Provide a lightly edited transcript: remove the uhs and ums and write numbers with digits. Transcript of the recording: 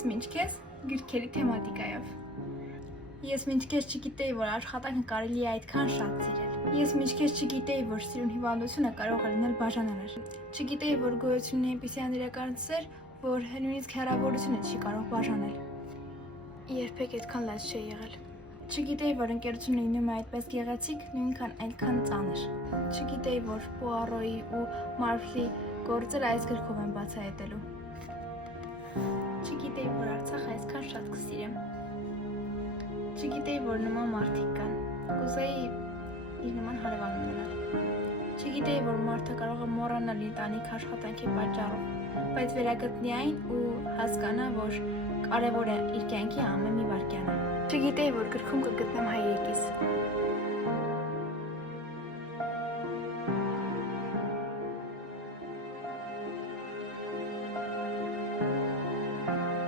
Ես մինչ քեզ գրքերի թեմատիկայով։ Ես մինչ քեզ չգիտեի, որ աշխատանքը կարելի է այդքան շատ սիրել։ Ես մինչ քեզ չգիտեի, որ սիրուն հիվանդությունը կարող է լինել բաժանարար։ Չգիտեի, որ գոյություն ունի այնպիսի անիրական սեր, որ նույնիսկ հեռավորությունը չի կարող բաժանել։ Երբեք այդքան լաց չի եղել։ Չգիտեի, որ ընկերությունը լինում է այդպես գեղեցիկ, նույնքան այնքան ծանր։ Չգիտեի, որ Պուարոյի ու Մարվլի գործերը այս գրքով են բացահայտելու։ Չգիտեի, որ Արցախը այսքան շատ կսիրեմ։ Չգիտեի, որ նման մարդիկ կան։ Կուզեի իր նման հարևան ունենալ։ Չգիտեի, որ մարդը կարող է մոռանալ ընտանիք աշխատանքի պատճառով, բայց վերագտնի այն ու հասկանա, որ կարևոր է իր կյանքի ամեն մի վայրկյանը։ Չգիտեի, որ գրքում կգտնեմ հայրիկիս։